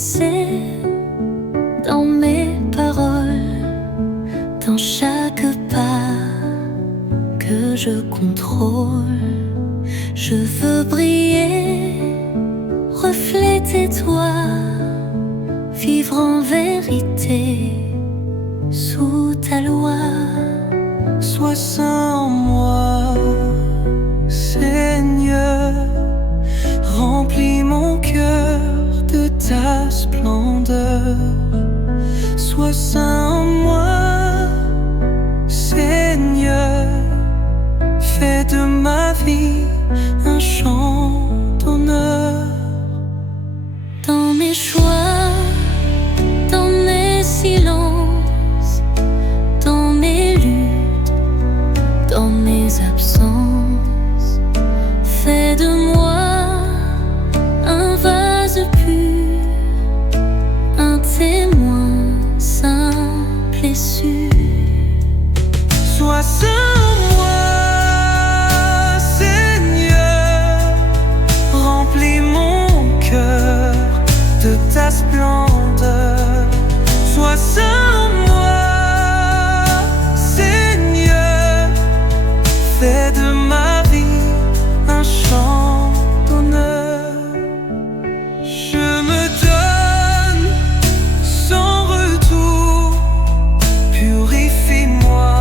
pensées, dans mes paroles, dans chaque pas que je contrôle. Je veux briller, refléter toi, vivre en vérité sous ta loi. Sois saint en moi, Seigneur. Remplis mon cœur de ta splendeur. Sois saint en moi, Seigneur. Fais de ma vie un chant d'honneur. Dans mes choix, dans mes silences, dans mes luttes, dans mes absences, fais de moi un vase pur, un témoin simple et sûr. Sois saint en moi, Seigneur. Remplis mon cœur de ta splendeur. Sois saint en moi, Seigneur. Fais de ma vie un chant d'honneur. Je me donne sans retour. Purifie-moi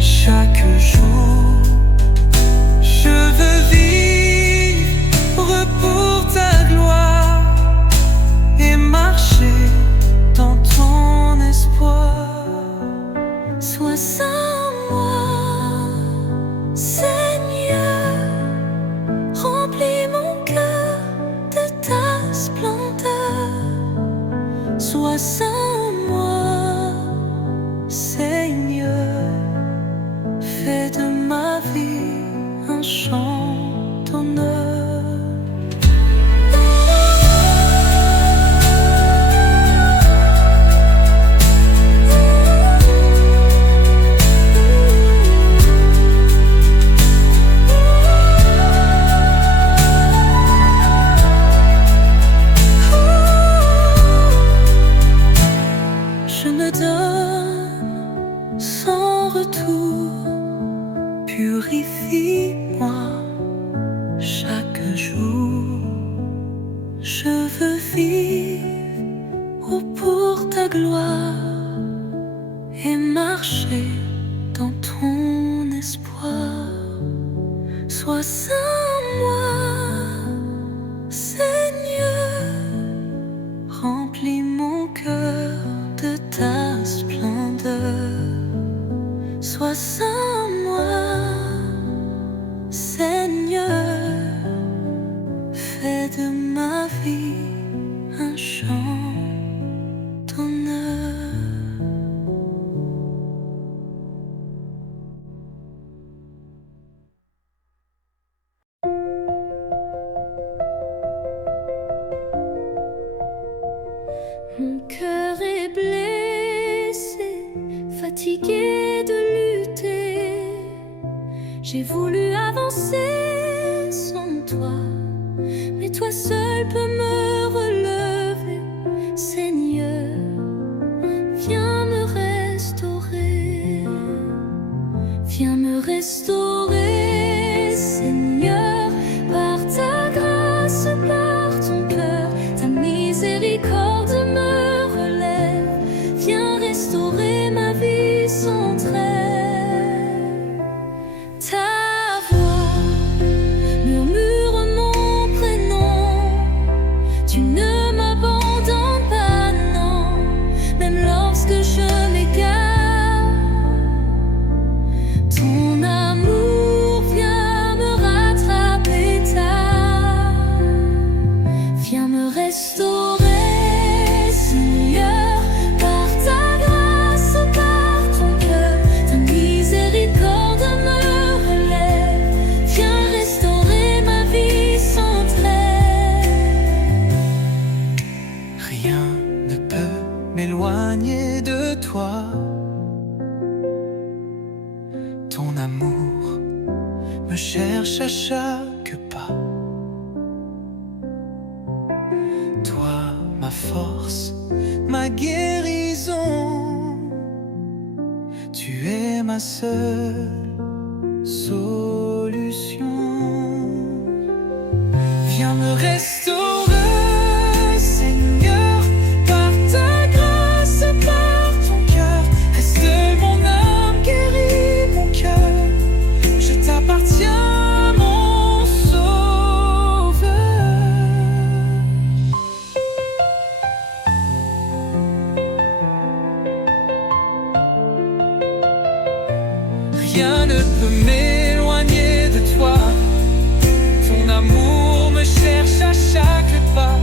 chaque jour. Je veux vivre pour ta gloire et marcher dans ton espoir. Sois saint en moi, Seigneur. Remplis mon cœur de ta splendeur. Sois saint en moi, Seigneur, fais de ma vie un chant d'honneur. Je me donne sans retour. Purifie-moi chaque jour. Je veux vivre pour ta gloire et marcher dans ton espoir. Sois saint en moi, Seigneur. Remplis mon cœur de ta splendeur. Sois saint en moi, Seigneur. Fais de ma vie un chant d'honneur. mon cœur est blessé, fatigué de lutter. J'ai voulu avancer sans toi, mais toi seul peux me relever. Seigneur, viens me restaurer. Viens me restaurer, Seigneur, par ta grâce, par ton cœur. Ta miséricorde me relève. Viens restaurer ma vie sans trêve. Ta voix murmure mon prénom. Tu ne m'abandonnes pas, non, même lorsque je m'égare. Ton amour vient me rattraper tard. Viens me restaurer, Seigneur, par ta grâce, par ton cœur. Ta miséricorde me relève. Viens restaurer ma vie sans trêve. Rien ne peut m'éloigner de toi. Ton amour me cherche à chaque pas. Toi ma seule solution. Viens me restaurer, Seigneur, par ta grâce et par ton cœur. Reste mon âme, guéris mon cœur. Je t'appartiens, mon sauveur. Rien ne peut m'éloigner de toi. Ton amour me cherche à chaque pas.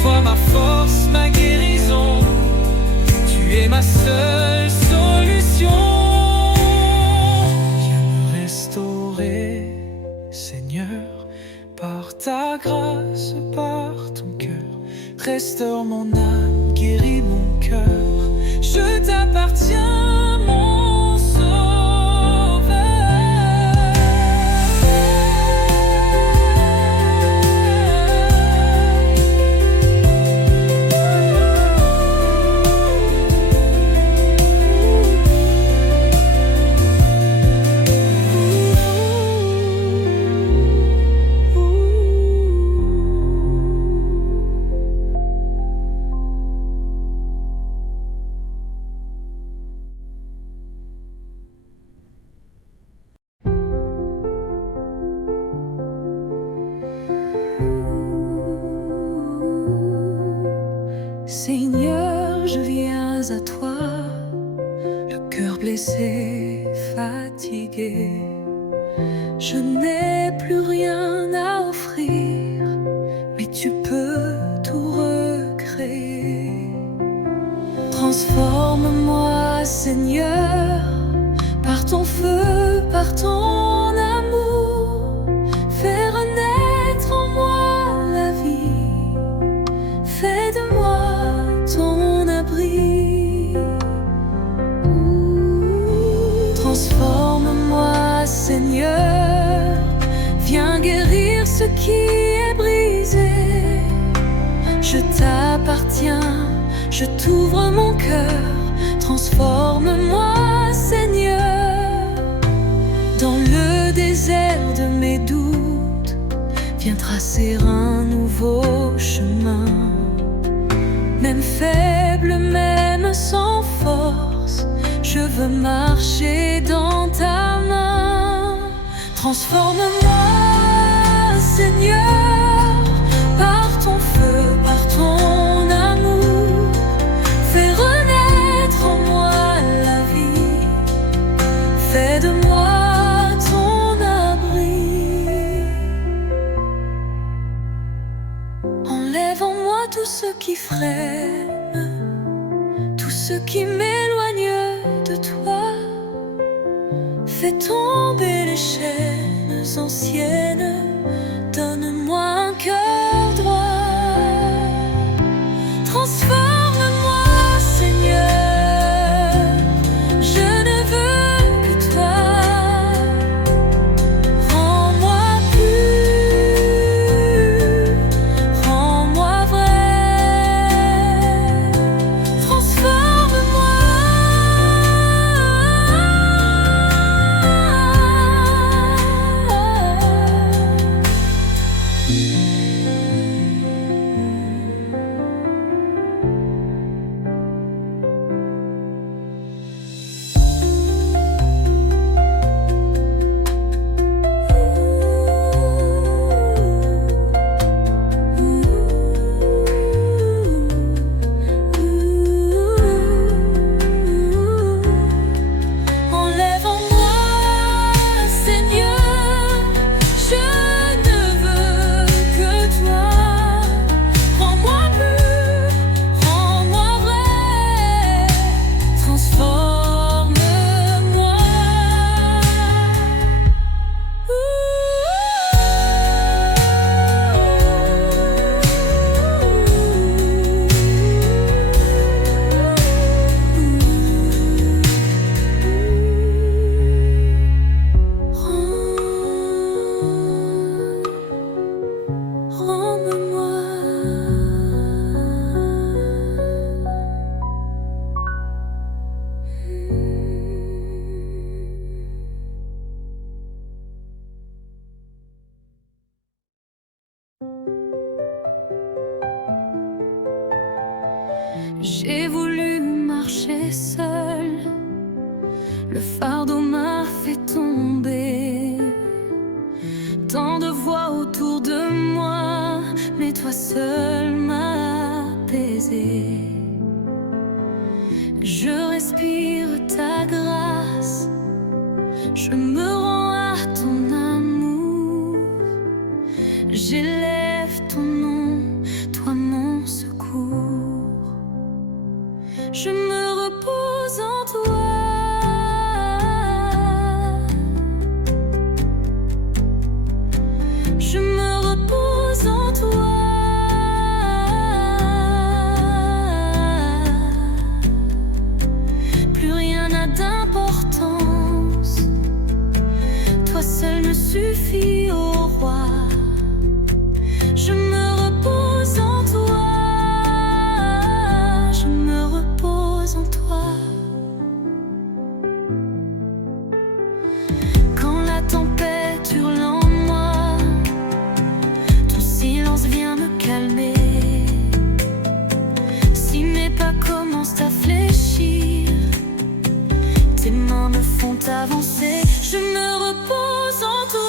Toi ma force, ma guérison. Tu es ma seule solution. Viens me restaurer, Seigneur, par ta grâce, par ton cœur. Restaure mon âme, guéris mon cœur. Je t'appartiens, mon sauveur. Seigneur, je viens à toi, le cœur blessé, fatigué. Je n'ai plus rien à offrir, mais tu peux tout recréer. Transforme-moi, Seigneur, par ton feu, par ton amour. Fais renaître en moi la vie. Fais de moi ton abri. Transforme-moi, Seigneur. Viens guérir ce qui est brisé. Je t'appartiens, je t'ouvre mon cœur. Transforme-moi, Seigneur. Dans le désert de mes doutes, viens tracer un nouveau chemin. Même faible, même sans force, je veux marcher dans ta main. Transforme-moi, Seigneur, par ton feu, par ton amour. Fais renaître en moi la vie. Fais de moi ton abri. Enlève en moi tout ce qui freine, tout ce qui m'éloigne de toi. Fais tomber les chaînes anciennes, donne-moi un cœur droit. Transforme-moi, Seigneur, je ne veux que toi. Rends-moi pur, rends-moi vrai. Transforme-moi. J'ai voulu marcher seule, le fardeau m'a fait tomber. Tant de voix autour de moi, mais toi seul m'as apaisé. Je respire ta grâce, je me rends à ton amour. J'élève ton nom, toi mon secours. Je me repose en toi. Je me repose en toi. Plus rien n'a d'importance. Toi seul me suffit, ô roi. Je me repose en toi. Je me repose en toi. Quand la tempête hurle en moi, ton silence vient me calmer. Si mes pas commencent à fléchir, tes mains me font avancer. Je me repose en toi.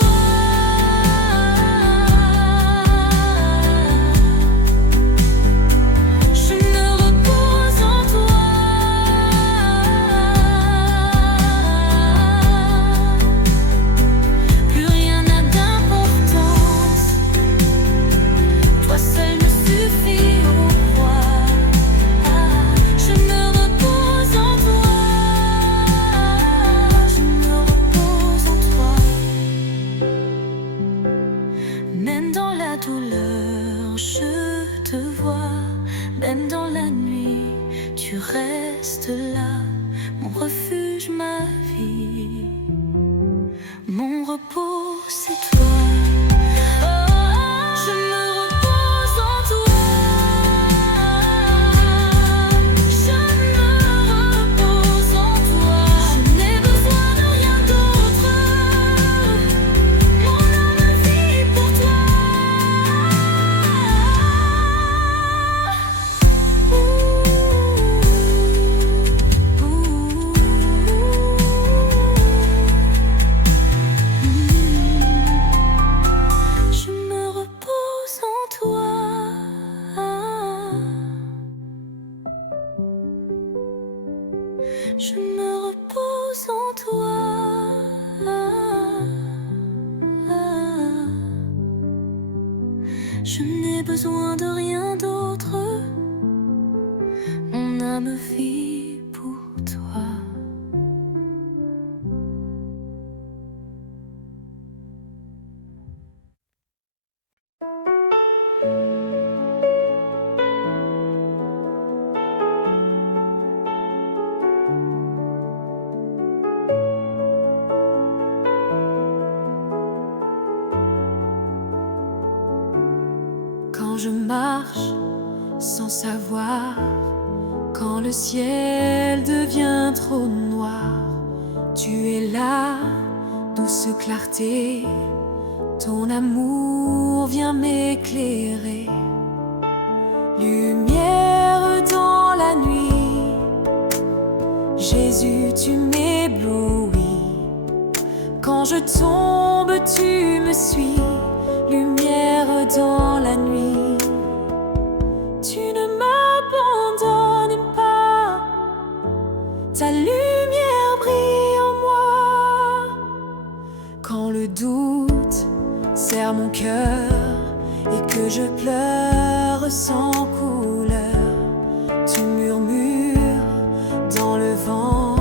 Même dans la douleur, je te vois. Même dans la nuit, tu restes là. Mon refuge, ma vie, mon repos, c'est toi. Je me repose en toi. Je me repose en toi. Je n'ai besoin de rien d'autre. Mon âme vit pour toi. Je me repose en toi. Je me repose en toi. Je n'ai besoin de rien d'autre. Mon âme vit pour toi. Quand je marche sans savoir, quand le ciel devient trop noir, tu es là, douce clarté, ton amour vient m'éclairer. Lumière dans la nuit, Jésus, tu m'éblouis. Quand je tombe, tu me suis. Lumière dans la nuit, tu ne m'abandonnes pas. Ta lumière brille en moi. Quand le doute serre mon cœur et que je pleure sans couleur, tu murmures dans le vent,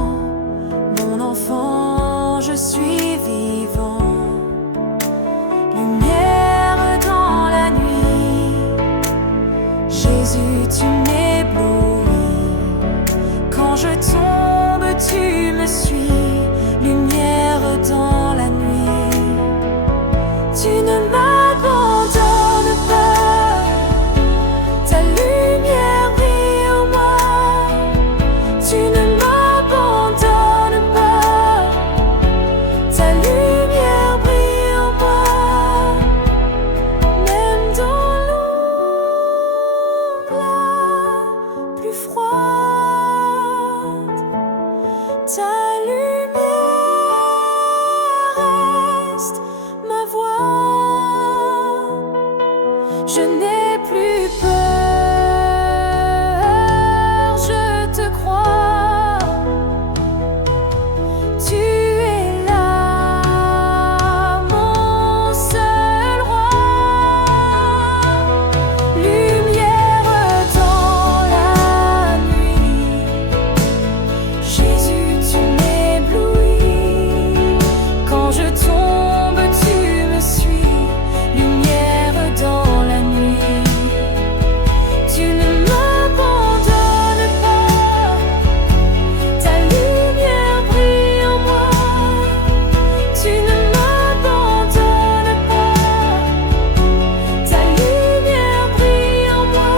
mon enfant, je suis vivant. Jésus, tu m'éblouis. Quand je tombe, tu me suis. Lumière dans la nuit, tu ne m'abandonnes pas. Ta lumière Ta lumière reste ma voix. Je n'ai plus peur, je te crois. Tu es là, mon seul roi. Lumière dans la nuit, Jésus, tu m'éblouis. Quand je tombe, tu me suis. Lumière dans la nuit, tu ne m'abandonnes pas. Ta lumière brille en moi. Tu ne m'abandonnes pas. Ta lumière brille en moi.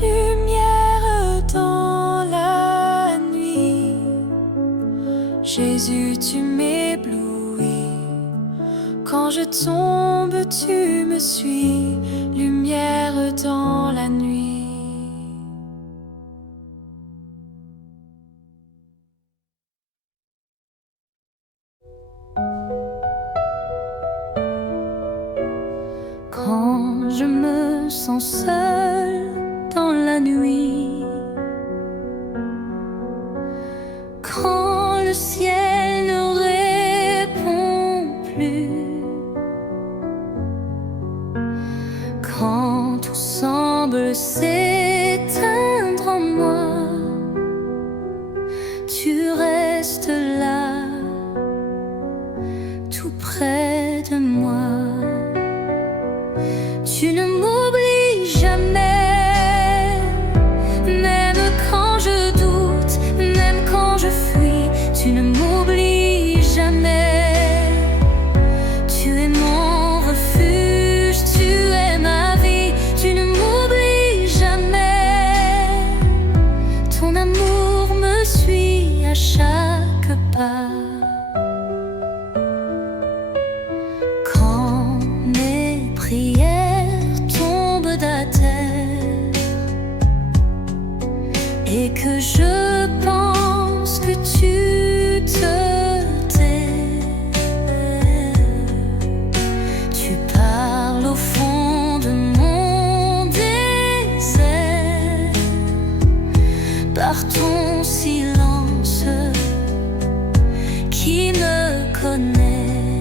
Lumière dans la nuit, Jésus, tu m'éblouis. Quand je tombe, tu me suis. Lumière dans la nuit. Quand je me sens seule dans la nuit, quand le ciel ne répond plus, quand tout semble s'éteindre en moi, tu restes là, tout près de moi. Tu ne m'oublies jamais, même quand je doute, même quand je fuis. Tu ne m'oublies jamais. Tu es mon refuge, tu es ma vie. Tu ne m'oublies jamais. Ton amour me suit à chaque pas. Quand mes prières tombent à terre et que je pense que tu te tais, tu parles au fond de mon désert. Par ton silence qui me connaît,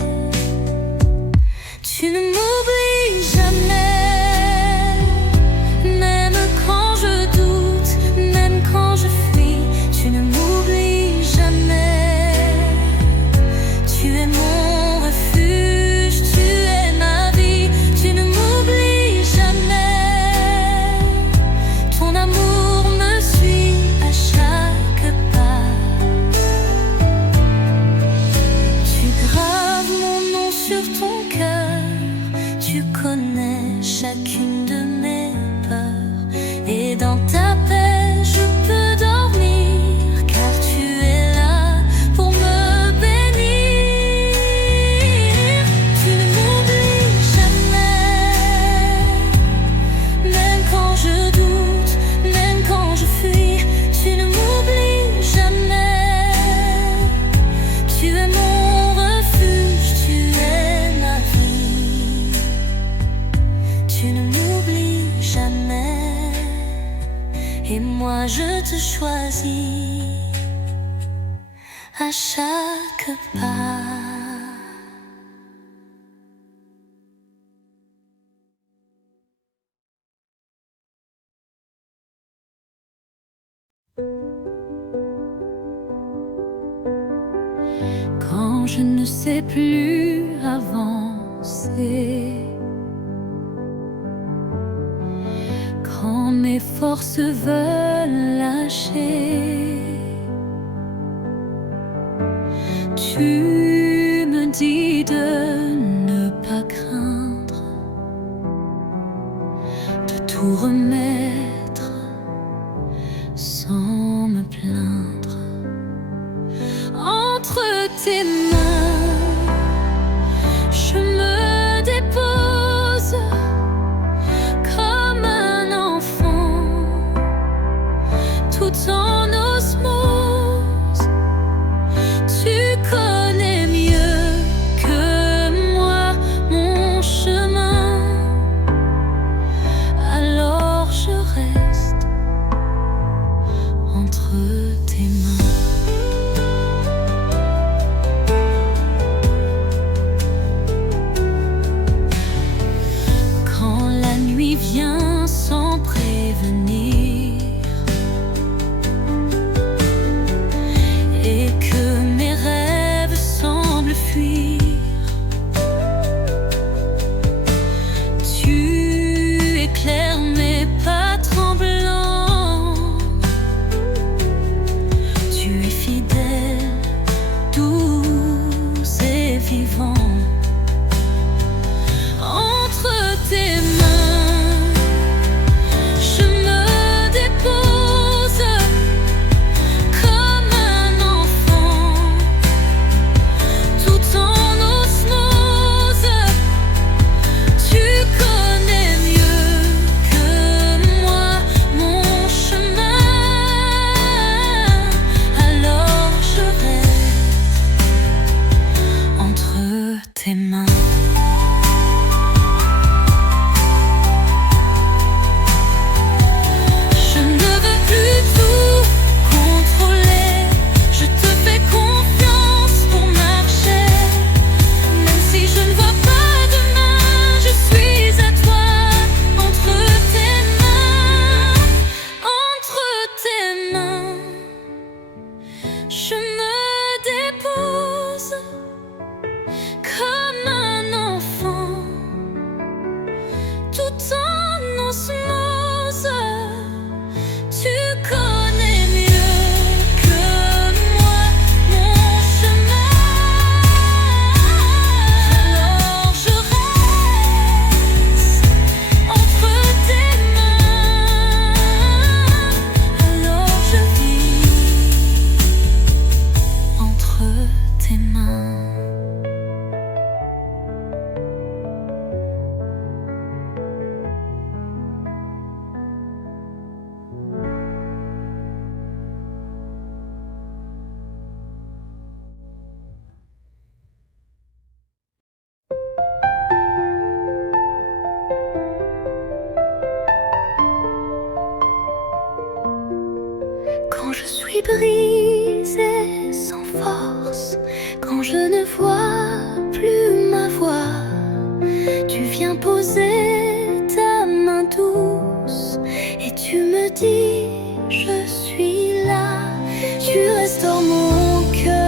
tu ne m'oublies jamais, même quand je doute, même quand je fuis. Tu ne m'oublies jamais. Tu es mon refuge, tu es ma vie. Tu ne m'oublies jamais. Ton amour me suit à chaque pas. Tu graves mon nom sur ton cœur. Tu connais chacune de mes peurs. Et dans ta paix je peux dormir, car tu es là pour me bénir. Tu ne m'oublies jamais, même quand je doute, même quand je fuis. Tu ne m'oublies jamais. Tu es mon refuge, tu es ma vie. Tu ne m'oublies jamais. Et moi je te choisis à chaque pas. Quand je ne sais plus avancer, quand mes forces veulent lâcher, tu me dis de ne pas craindre, de tout remettre sans me me plaindre. Entre tes mains, je me dépose comme un enfant, tout en osmose. Tu connais mieux que moi mon chemin, alors je reste entre tes mains. Quand la nuit vient sans prévenir et que mes rêves semblent fuir, tu éclaires mes pas tremblants. Tu es fidèle, doux et vivant. Entre tes mains, je me dépose comme un enfant, tout en osmose. Tu connais mieux que moi mon chemin, alors je reste entre tes mains. Je ne veux plus tout contrôler, je te fais confiance pour marcher. Même si je ne vois pas demain, je suis à toi. Entre tes mains, je me dépose comme un enfant, tout en osmose. Tu connais mieux que moi mon chemin, alors je reste entre tes mains, alors je vis entre tes mains. Quand je suis brisée sans force, quand je ne vois plus ma voix, tu viens poser ta main douce et tu me dis je suis là. Tu restaures mon cœur,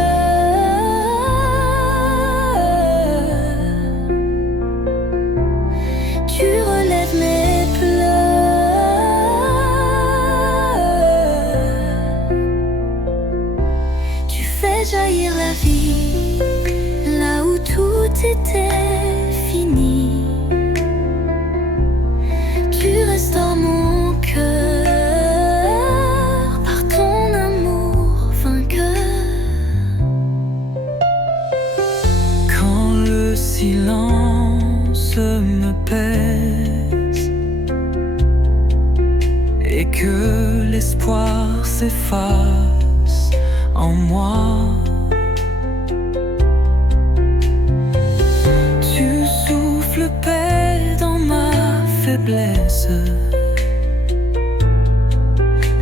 tu relèves mes pleurs, tu fais jaillir la vie là où tout était fini. Tu restaures mon cœur par ton amour vainqueur. Quand le silence me pèse et que l'espoir s'efface en moi, tu souffles paix dans ma faiblesse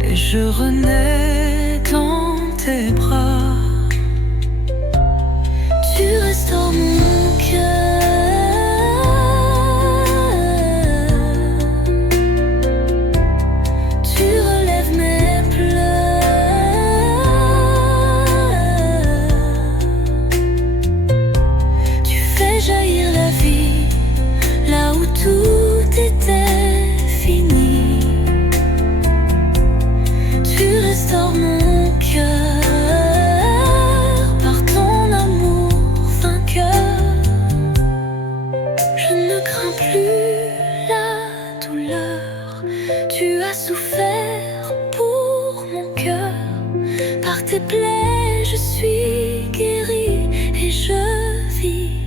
et je renais dans tes bras. Tu restaures mon cœur, tu relèves mes pleurs, tu fais jaillir la vie là où tout était fini. Tu restaures tes plaies, je suis guérie et je vis,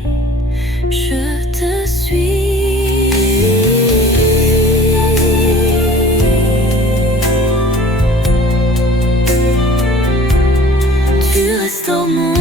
je te suis. Tu restaures mon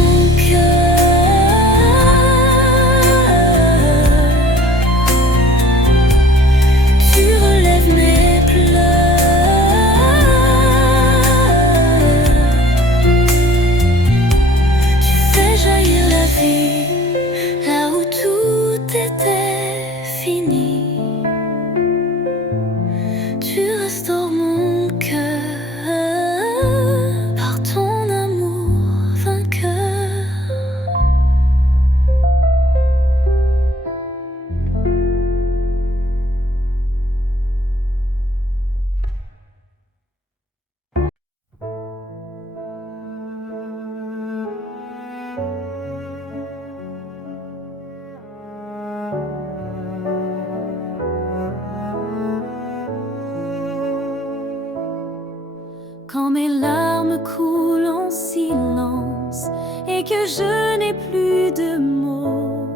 quand mes larmes coulent en silence et que je n'ai plus de mots,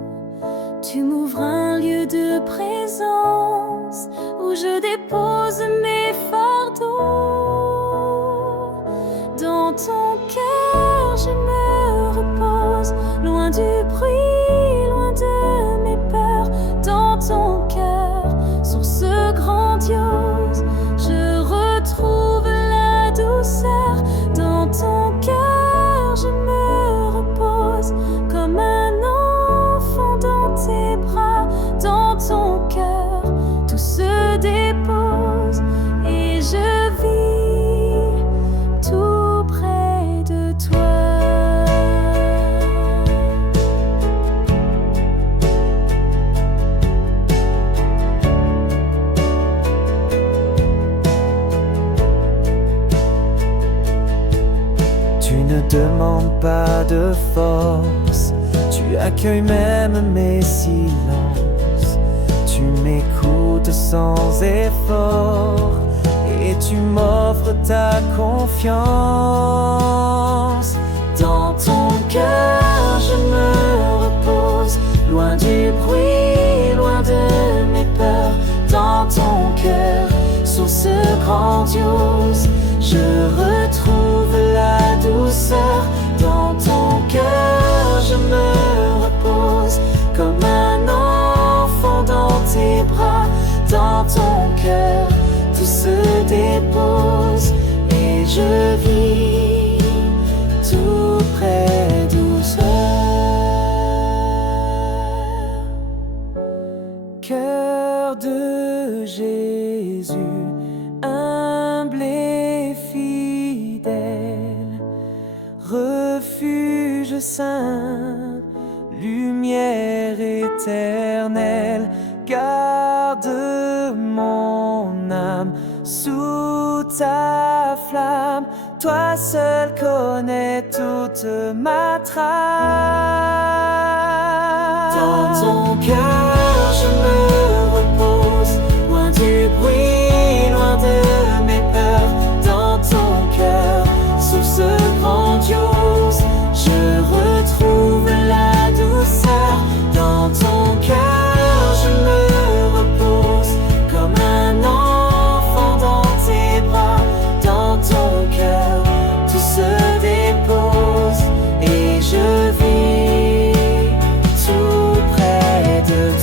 tu m'ouvres un lieu de présence où je dépose mes fardeaux. Dans ton cœur je me repose, loin du bruit, loin de mes peurs. Dans ton cœur, source grandiose, je retrouve la douceur. Dans ton cœur je me repose, comme un enfant dans tes bras. Dans ton cœur tout se dépose et je vis tout près de toi. Tu ne demandes pas de force, tu accueilles même mes silences. Tu m'écoutes sans effort et tu m'offres ta confiance. Dans ton cœur je me repose, loin du bruit, loin de mes peurs. Dans ton cœur, source grandiose, je retrouve la douceur. Dans ton cœur je me repose, comme un enfant dans tes bras. Dans ton cœur tout se dépose et je vis tout près douceur. Cœur de Jésus, humble et fidèle, refuge saint, lumière éternelle, garde mon âme sous ta flamme. Toi seul connais toute ma trame. Dans ton cœur je me repose, loin du bruit, loin de mes peurs. Dans ton cœur, source grandiose, je retrouve la douceur. Dans ton cœur je me repose, comme un enfant dans tes bras. Dans ton cœur tout se dépose et je vis tout près de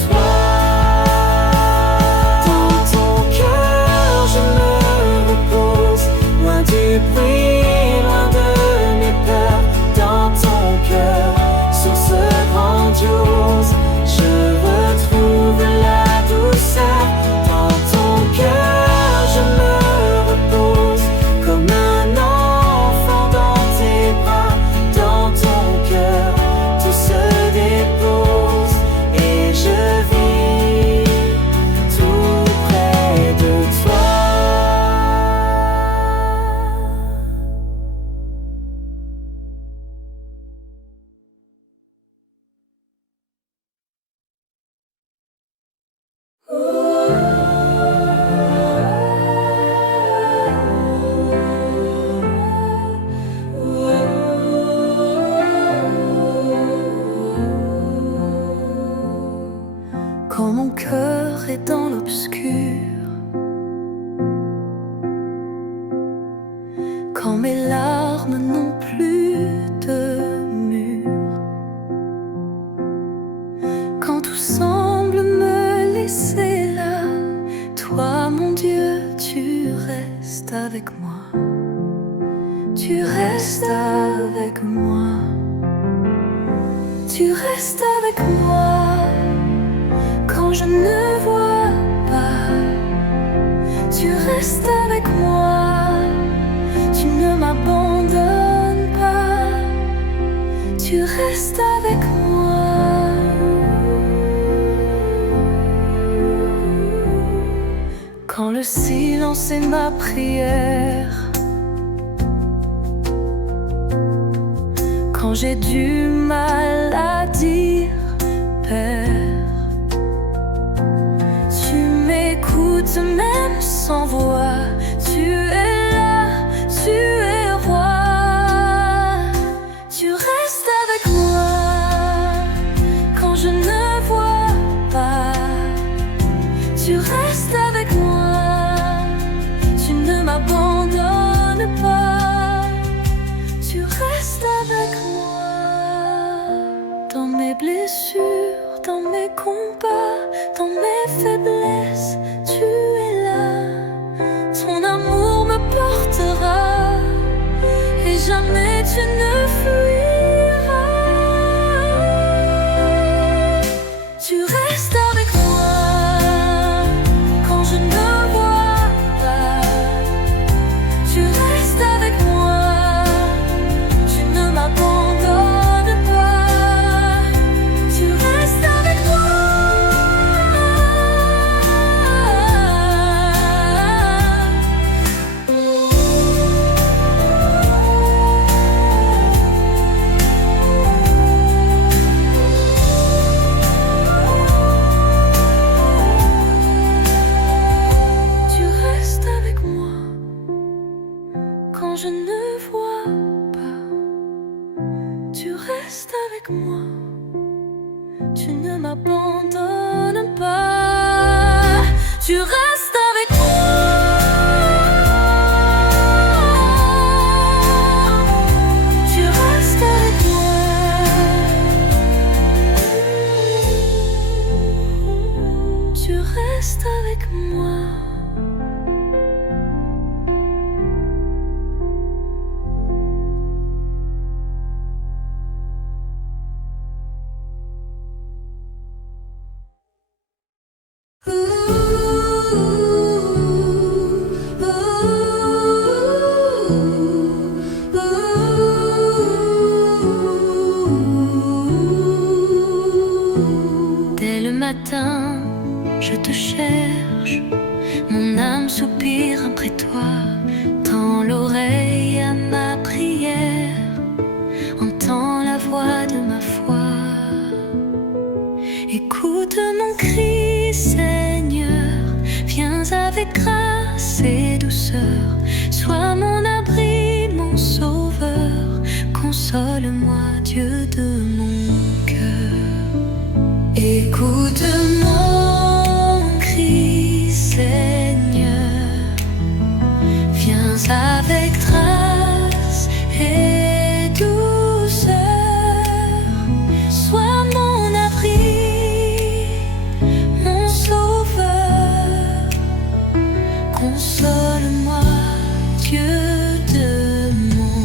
larmes n'ont plus de mur. Quand tout semble me laisser là, toi mon Dieu, tu restes avec moi. Tu restes avec moi. Tu restes avec moi quand je ne vois pas. Tu restes avec moi. Tu ne m'abandonnes pas. Tu restes avec moi. Quand le silence est ma prière, quand j'ai du mal à dire Père, tu m'écoutes même sans voix. Tu es là, tu es roi. Tu restes avec moi quand je ne vois pas. Tu restes avec moi. Tu ne m'abandonnes pas. Tu restes avec moi. Dans mes blessures, dans mes combats, dans mes faiblesses, tu es là. Ton amour me portera et jamais tu ne fuiras. Tu restes avec moi quand je ne vois pas. Tu restes avec moi. Tu ne m'abandonnes pas. Tu restes avec moi. Tu restes avec moi quand je ne vois pas. Tu restes avec moi. Tu ne m'abandonnes pas. Tu restes avec moi. Tu restes avec moi. Tu restes avec moi. Dès le matin, je te cherche, mon âme soupire après toi. Tends l'oreille à ma prière, entends la voix de ma foi. Écoute mon cri, Seigneur, viens avec grâce et douceur. Sois mon abri, mon sauveur, console-moi, Dieu de mon cœur. Écoute mon cri, Seigneur, viens avec grâce et douceur. Sois mon abri, mon sauveur, console-moi, Dieu de mon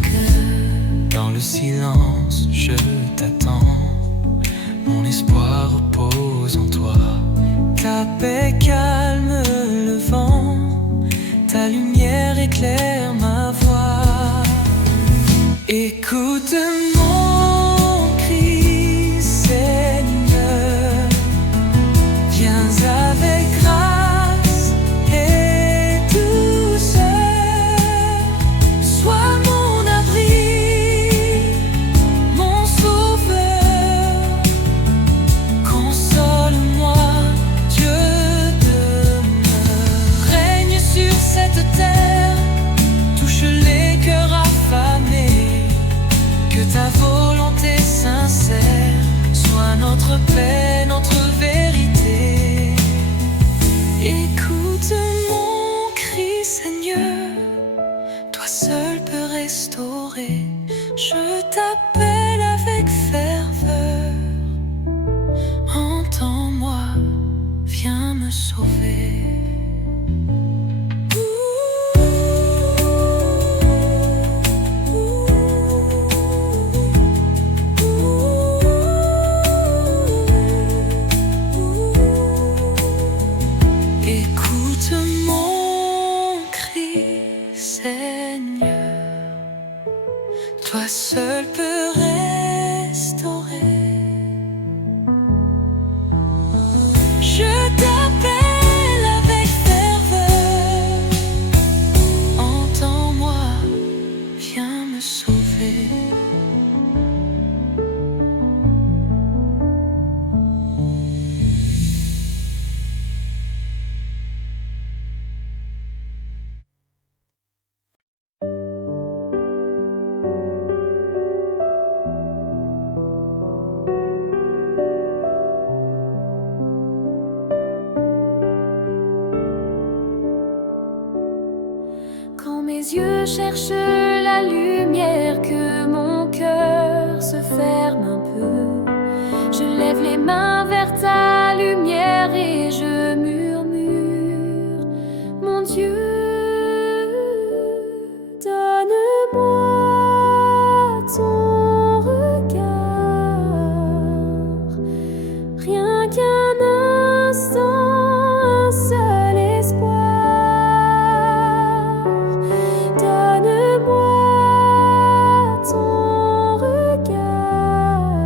cœur. Dans le silence, je t'attends. Mon espoir repose en toi. Ta paix calme le vent. Ta lumière éclaire ma voix. Écoute mon cri, Seigneur. Viens avec grâce et douceur. Sois mon abri, mon sauveur. Console-moi, Dieu demeure. Règne sur cette terre, touche les cœurs affamés. Que ta notre peine, notre vérité. Écoute mon cri, Seigneur, toi seul peux restaurer. Je t'appelle avec ferveur. Entends-moi, viens me sauver. Écoute mon cri, Seigneur, toi seul peux restaurer. Je t'appelle avec ferveur. Entends-moi, viens me sauver. Quand mes yeux cherchent la lumière, que mon cœur se ferme un peu, je lève les mains vers ta lumière et je murmure: mon Dieu, donne-moi ton regard, rien qu'un instant, un seul espoir. Donne-moi ton regard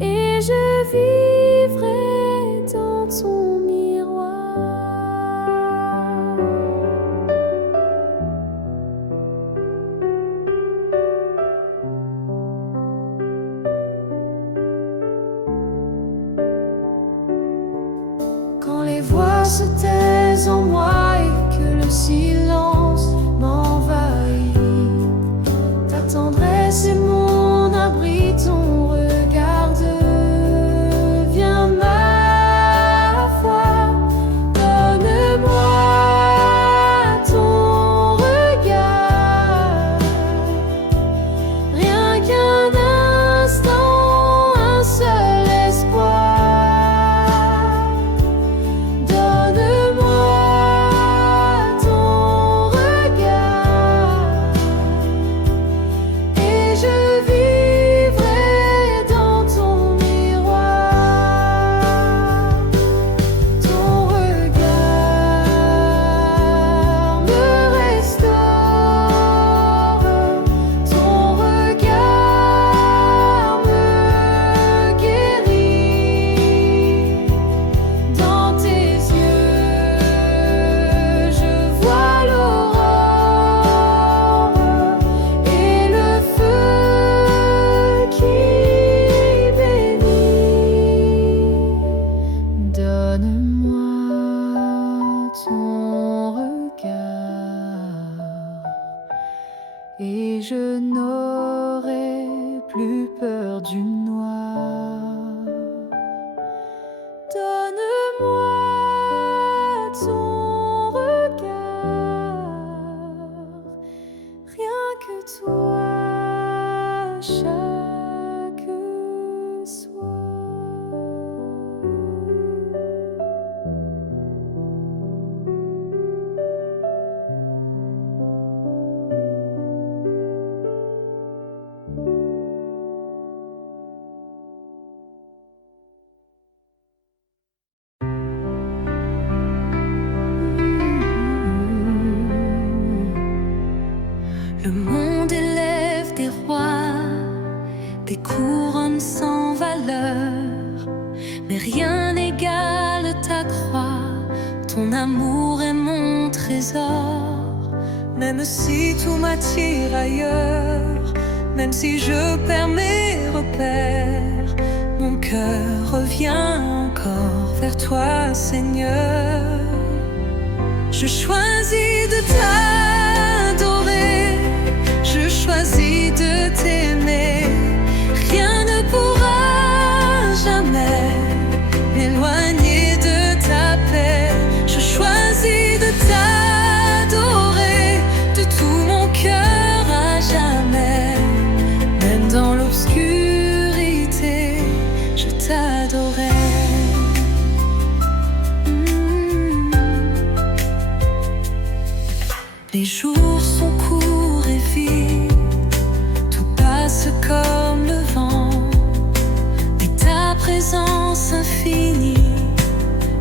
et je vivrai dans ton miroir. Quand les voix se taisent en moi et que le silence m'envahit, ta tendresse est mon abri, ton regard devient ma foi. Donne-moi ton regard, rien qu'un instant, un seul espoir. Donne-moi ton regard et je vivrai dans ton miroir. Ton regard me restaure, ton regard me guérit. Dans tes yeux, je vois l'aurore et le feu qui bénit. Donne-moi ton regard et je n'aurai plus peur du noir. Donne-moi ton regard, rien que toi, chaque soir. Le monde élève des rois, des couronnes sans valeur, mais rien n'égale ta croix. Ton amour est mon trésor. Même si tout m'attire ailleurs, même si je perds mes repères, mon cœur revient encore vers toi, Seigneur. Je choisis de t'adorer, je choisis de t'aimer. Rien ne pourra présence infinie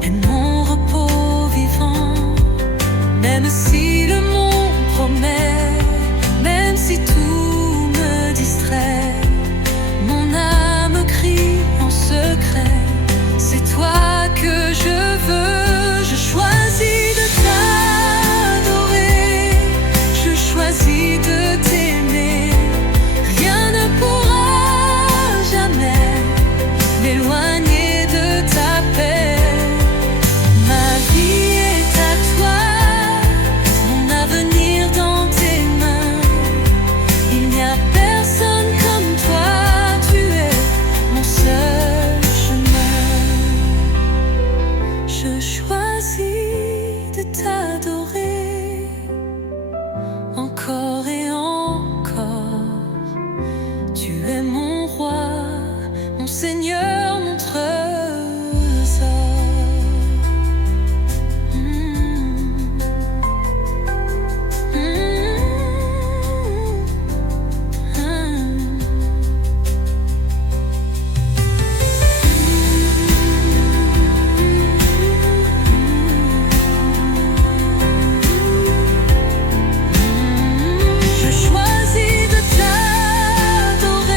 est mon repos vivant. Même si le monde promet, même si tout me distrait, mon âme crie en secret, c'est toi que je veux. Je choisis de t'adorer, je choisis de t'aimer. Rien ne pourra jamais m'éloigner de ta paix. Ma vie est à toi, mon avenir dans tes mains. Il n'y a personne comme toi, tu es mon seul chemin. Je choisis de t'adorer encore et encore. Tu es mon roi, mon Seigneur, mon trésor. Je choisis de t'adorer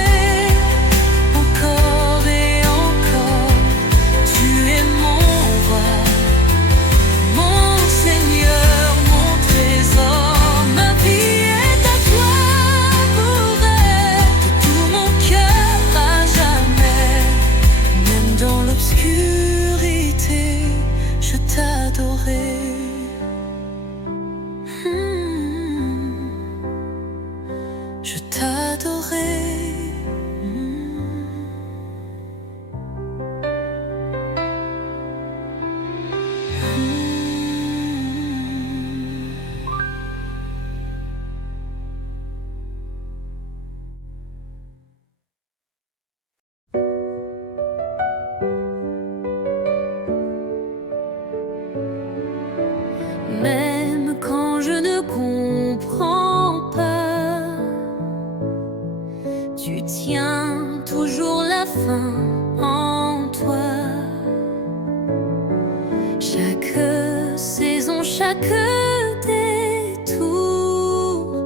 encore et encore. Tu es mon roi, mon Seigneur, mon trésor. Ma vie est à toi pour être de tout mon cœur à jamais. Même dans l'obscurité, je t'adorerai. Je t'adorerai. Même quand je ne comprends pas, tu tiens toujours la fin en toi. Chaque saison, chaque détour,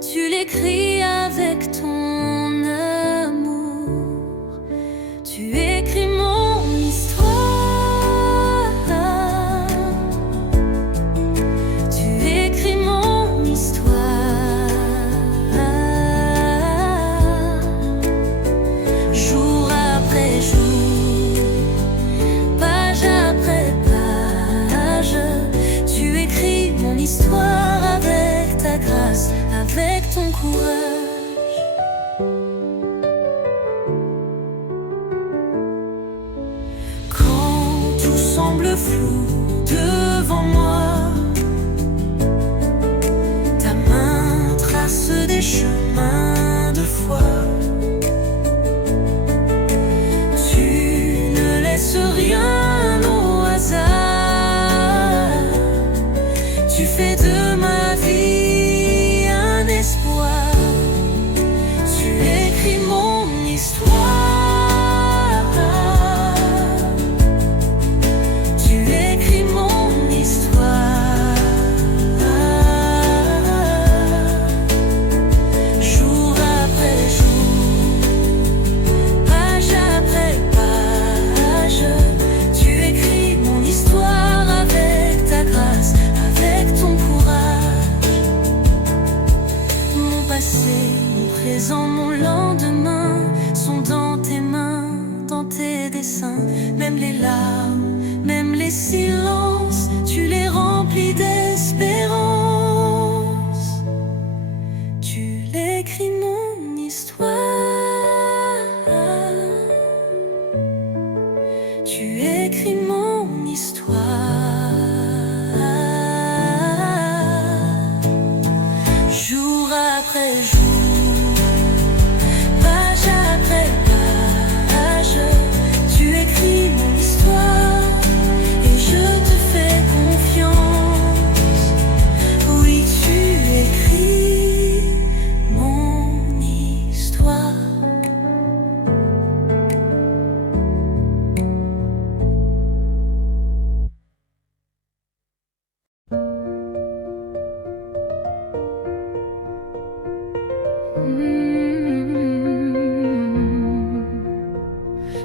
tu l'écris avec ton amour. Tu écris mon histoire. Tu écris mon histoire. Jour après jour, page après page, tu écris mon histoire avec ta grâce, avec ton courage. Quand tout semble flou devant moi, ta main trace des chemins de foi. Tu ne laisses rien au hasard. Tu fais de ma vie un espoir. Tu écris mon histoire. Tu écris mon histoire. Jour après jour,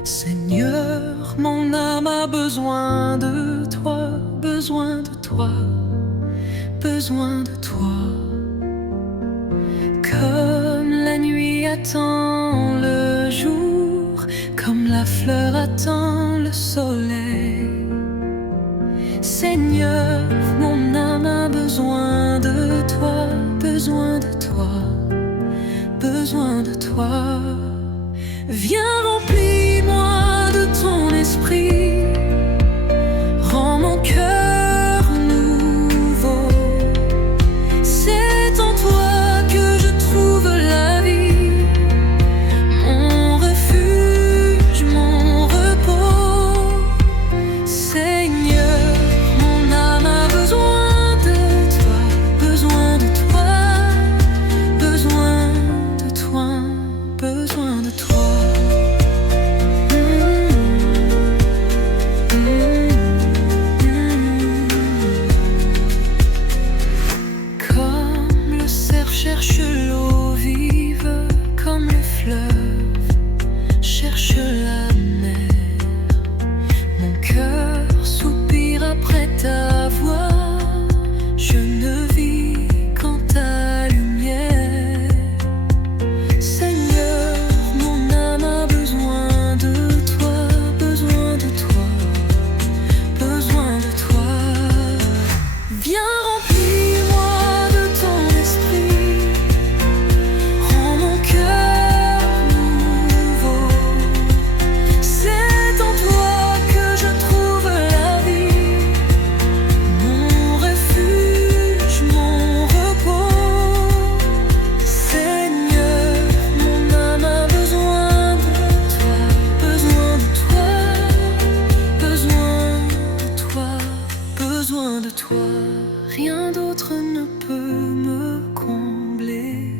Seigneur, mon âme a besoin de toi, besoin de toi, besoin de toi. Comme la nuit attend le jour, comme la fleur attend le soleil. Seigneur, mon âme a besoin de toi, besoin de toi, besoin de toi. Viens, remplis-moi de ton esprit, rends mon cœur nouveau. C'est en toi que je trouve la vie, mon refuge, mon repos. Seigneur, mon âme a besoin de toi, besoin de toi, besoin de toi, besoin de toi. Comme le cerf cherche l'eau vive, comme le fleuve cherche la mer, mon cœur soupire après ta voix. Je ne vis qu'en ta lumière. Seigneur, mon âme a besoin de toi, besoin de toi, besoin de toi. Viens, remplis-moi de ton esprit, rends mon cœur nouveau. C'est en toi que je trouve la vie, mon refuge, mon repos. Seigneur, mon âme a besoin de toi, besoin de toi, besoin de toi, besoin de toi. Rien d'autre ne peut me combler,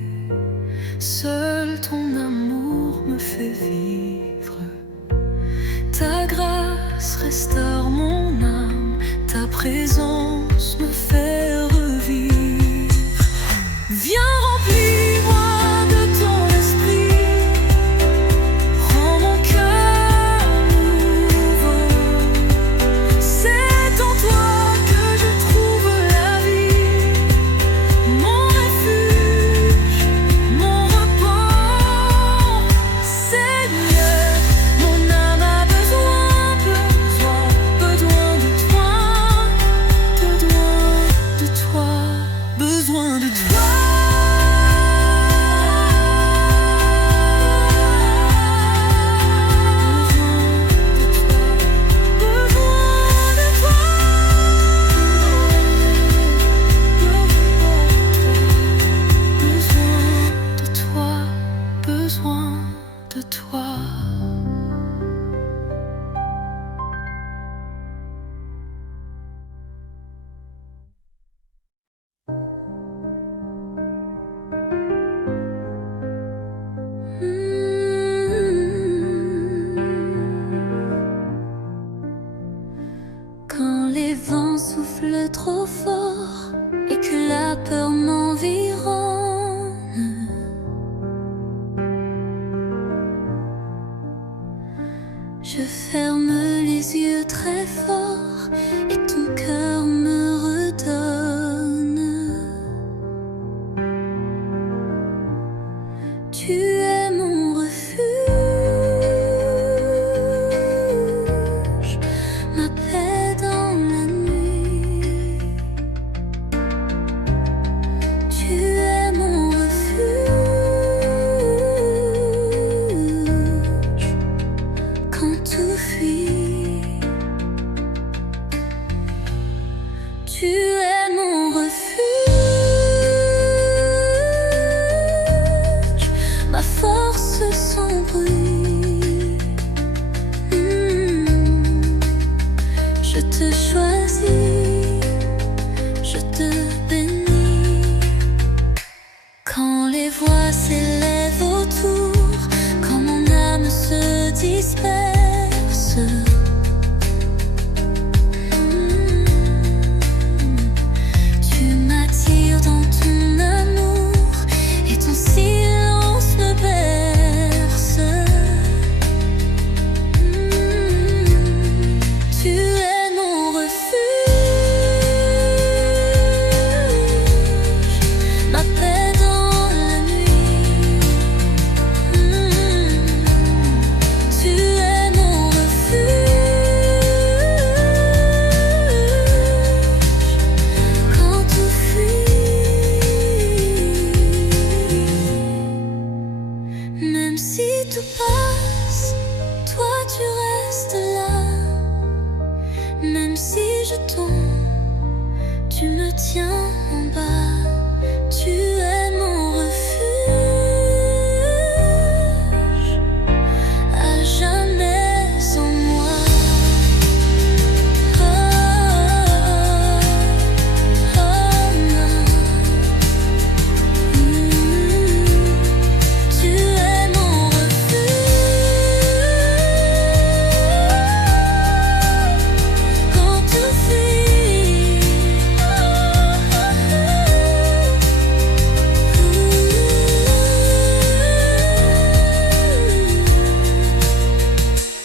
seul ton amour me fait vivre. Ta grâce restaure mon âme, ta présence me fait revivre. Viens, remplis-moi de ton esprit, rends mon cœur nouveau. C'est en toi que je trouve la vie, mon refuge, mon repos. Seigneur, mon âme a besoin, besoin, besoin de toi, besoin de toi, besoin de toi. Besoin de toi. Quand les vents soufflent trop fort et que la peur m'environne, je ferme les yeux très fort et ton cœur me redonne. Tu es mon refuge, ma paix dans la nuit. Tu es mon refuge quand tout fuit. Tu es mon refuge, ma force sans bruit. Je te choisis, je te bénis. Quand les voix s'élèvent autour, quand mon âme se disperse, tu m'attires dans ton amour et ton silence me berce. tiens en bas, tu es mon refuge, à jamais sans moi. Oh, oh, non. Tu es mon refuge quand tout fuit.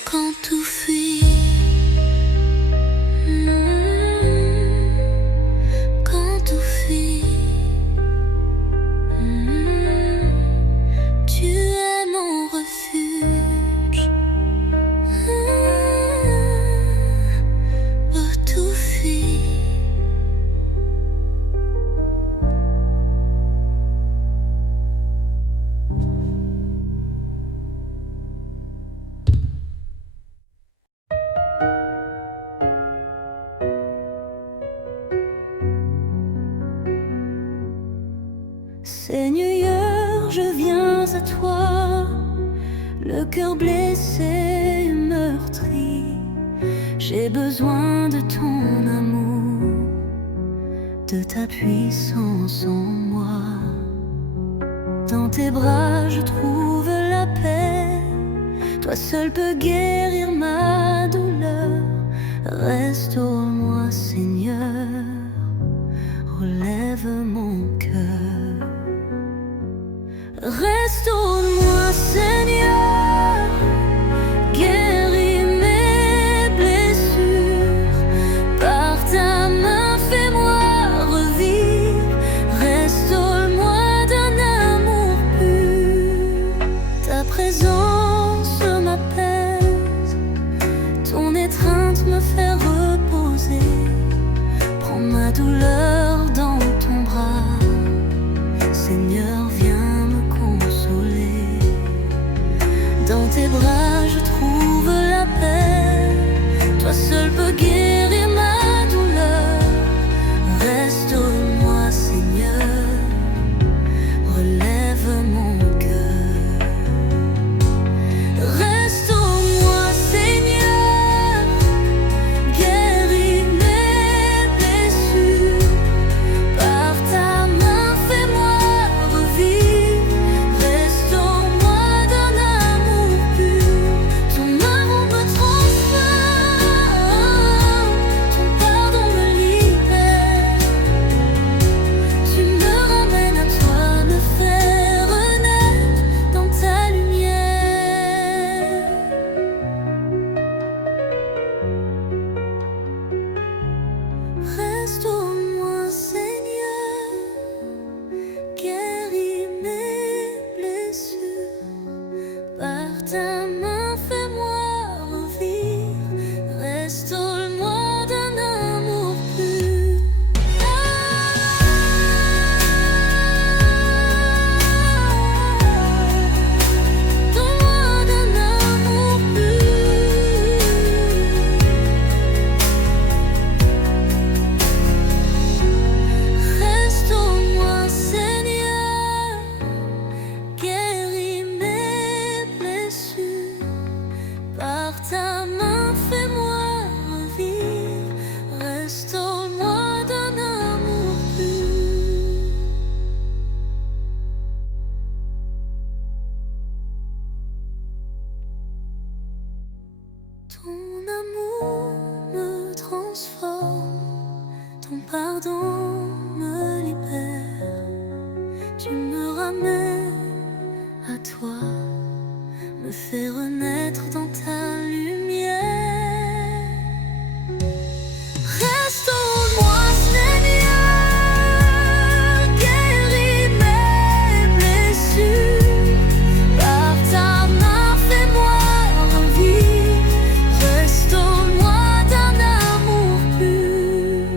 Quand tout fuit. Quand tout fuit. Tu es mon refuge. Quand tout fuit. Seigneur, je viens à toi, le cœur blessé et meurtri. J'ai besoin de ton amour, de ta puissance en moi. Dans tes bras je trouve la paix, toi seul peux guérir ma douleur. Restaure-moi Seigneur, relève mon cœur. Restaure-moi Seigneur, guéris mes blessures. Par ta main fais-moi revivre. Restaure-moi d'un amour pur. Ta présence m'apaise, ton étreinte me fait reposer. Prends ma douleur dans ton bras, Seigneur, viens me consoler. Dans tes bras je trouve la paix, toi seul peux guérir ma douleur. Restaure-moi Seigneur, relève mon cœur. Restaure-moi Seigneur, guéris mes blessures. Par ta main fais-moi revivre. Restaure-moi d'un amour pur. Ton amour me transforme, ton pardon me libère. Tu me ramènes à toi, me fais renaître dans ta lumière. Restaure-moi Seigneur, guéris mes blessures. Par ta main fais-moi revivre. Restaure-moi d'un amour pur. Donne-moi d'un amour pur. Restaure-moi Seigneur, guéris mes blessures. Par ta main fais-moi revivre. Restaure-moi d'un amour pur. Ton amour me transforme, ton pardon me libère. Tu me ramènes à toi, me fais renaître dans ta lumière. Restaure-moi Seigneur, guéris mes blessures. Par ta main fais-moi revivre. Restaure-moi d'un amour pur.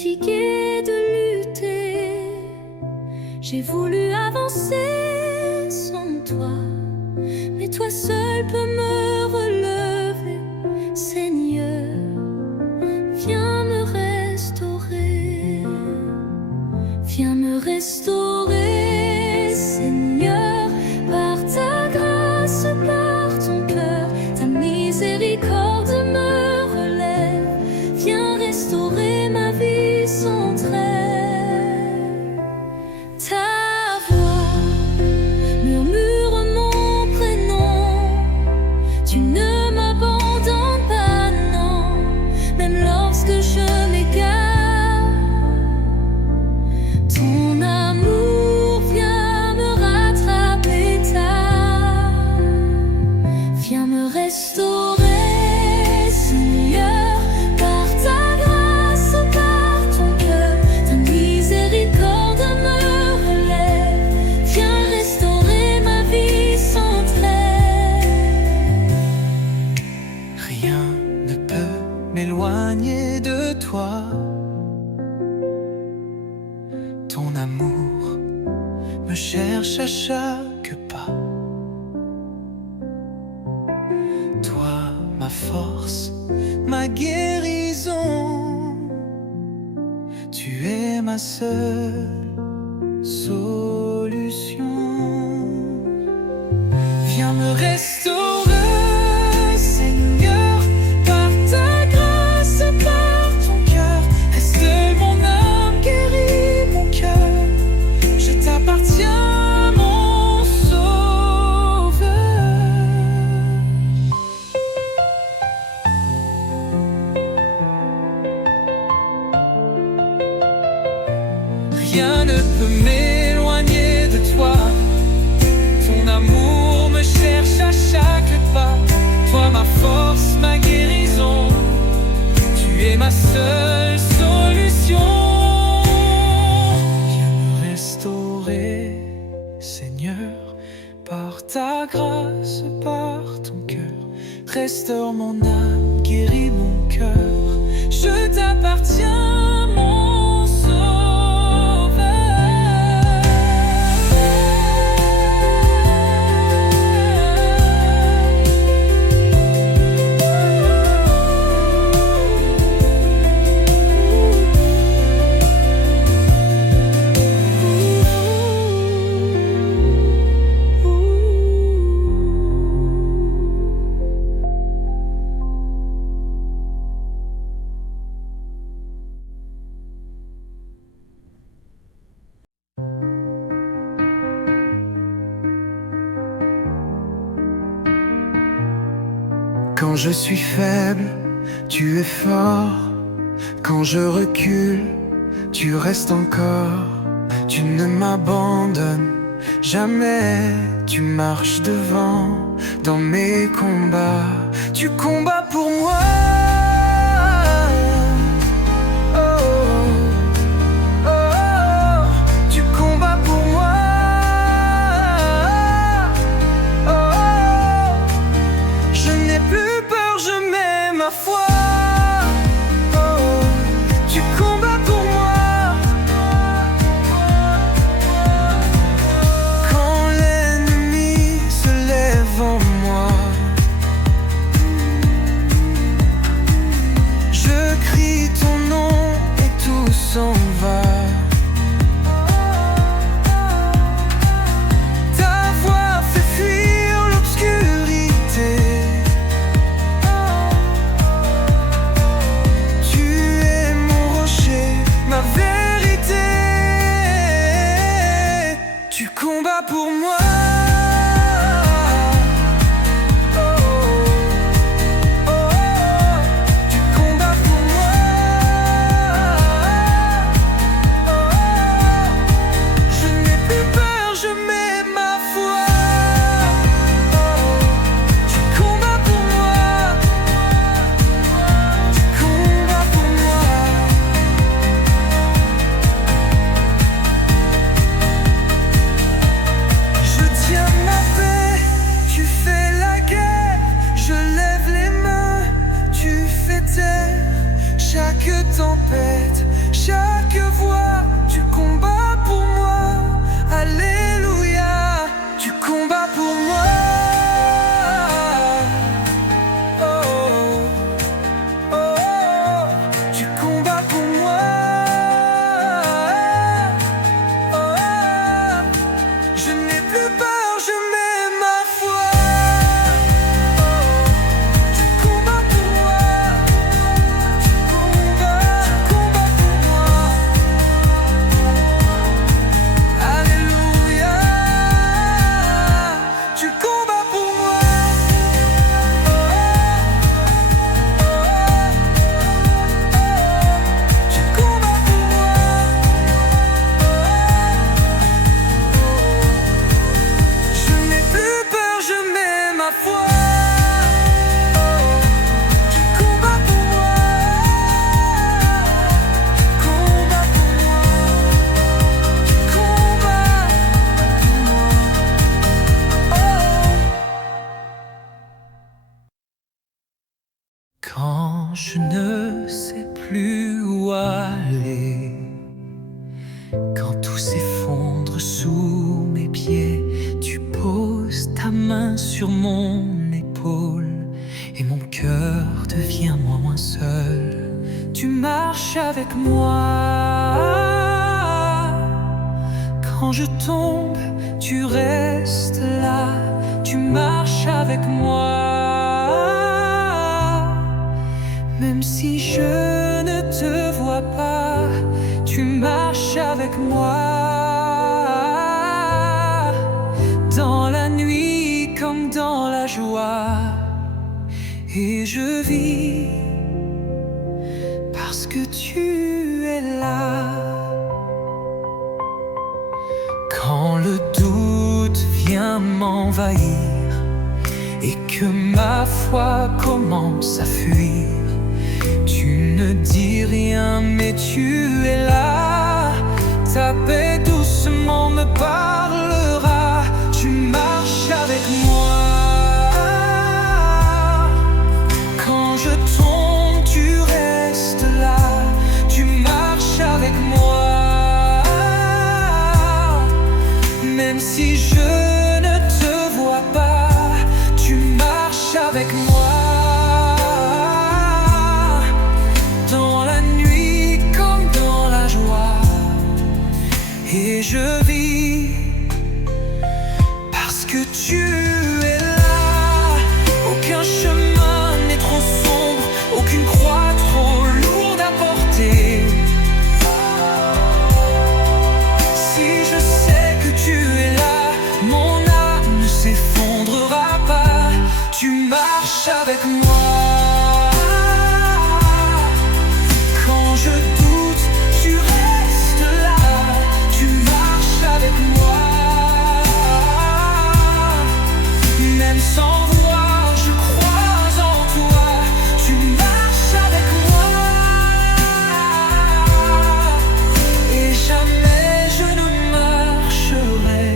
fatiguée de lutter. J'ai voulu avancer sans toi, mais toi seul peux me relever. Seigneur, viens me restaurer. Viens me restaurer, Seigneur, par ta grâce, par ton cœur. Ta miséricorde me relève. Viens restaurer ma vie sans trêve. Ta voix murmure mon prénom. Tu ne m'abandonnes pas, non, même lorsque je m'égare. Ton amour vient me rattraper tard. Viens me restaurer, Seigneur, par ta grâce, par ton cœur. Ta miséricorde me relève. Viens restaurer ma vie sans trêve. Rien ne peut m'éloigner de toi. Ton amour me cherche à chaque pas. Toi, ma force, ma guérison. Tu es ma seule solution. Viens me restaurer, Seigneur, par ta grâce, par ton cœur. Reste mon âme, guéris mon cœur. Je t'appartiens, mon sauveur. Rien ne peut m'éloigner de toi. Ton amour me cherche à chaque pas. Toi, ma force, ma guérison. Tu es ma seule solution. Viens me restaurer, Seigneur, par ta grâce, par ton cœur. Restaure mon âme, guéris mon cœur. Je t'appartiens, mon sauveur. Quand je suis faible, tu es fort. Quand je recule, tu restes encore. Tu ne m'abandonnes jamais. Tu marches devant dans mes combats. Tu combats pour moi. Oh, oh, oh. Tu combats pour moi. Oh, oh. Je n'ai plus peur, je mets ma foi. Oh, tu combats pour moi. Quand l'ennemi se lève en moi, je crie ton nom et tout s'en va. Ta voix fait fuir l'obscurité. Tu es mon rocher, ma vérité. Tu combats pour moi. Oh, oh, oh. Tu combats pour moi. Oh, je n'ai plus peur, je mets ma foi. Oh, tu combats pour moi. Tu combats pour moi. Je tiens ma paix, tu fais la guerre. Je lève les mains, tu fais taire chaque tempête, chaque chaque voix, tu combats pour moi. Alléluia, tu combats pour moi. Oh, oh, oh, tu combats pour moi. Oh, oh, je n'ai plus peur, je mets ma foi. Tu combats pour moi. Tu combats pour moi. Alléluia, tu combats pour moi. Tu combats pour moi. Je n'ai plus peur, je mets ma foi. Tu combats pour moi. Combats pour moi. Tu combats pour moi. Quand je ne sais plus où aller, quand tout s'effondre sous mes pieds, tu poses ta main sur mon épaule et mon cœur devient moins seul. Tu marches avec moi. Quand je tombe, tu restes là. Tu marches avec moi. Même si je ne te vois pas, tu marches avec moi. Dans la nuit comme dans la joie. Et je vis parce que tu es là. Quand le doute vient m'envahir et que ma foi commence à fuir, tu ne dis rien mais tu es là. Ta paix doucement me parlera. Tu marches avec moi. Quand je tombe, tu restes là. Tu marches avec moi. Même si je ne te vois pas, tu marches avec moi. Et je vis parce que tu es là. Aucun chemin n'est trop sombre, aucune croix trop lourde à porter. Si je sais que tu es là, mon âme ne s'effondrera pas. Tu marches avec moi. Quand je doute, tu restes là. Tu marches avec moi. Même sans voir, je crois en toi. Tu marches avec moi. Et jamais je ne marcherai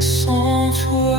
sans toi.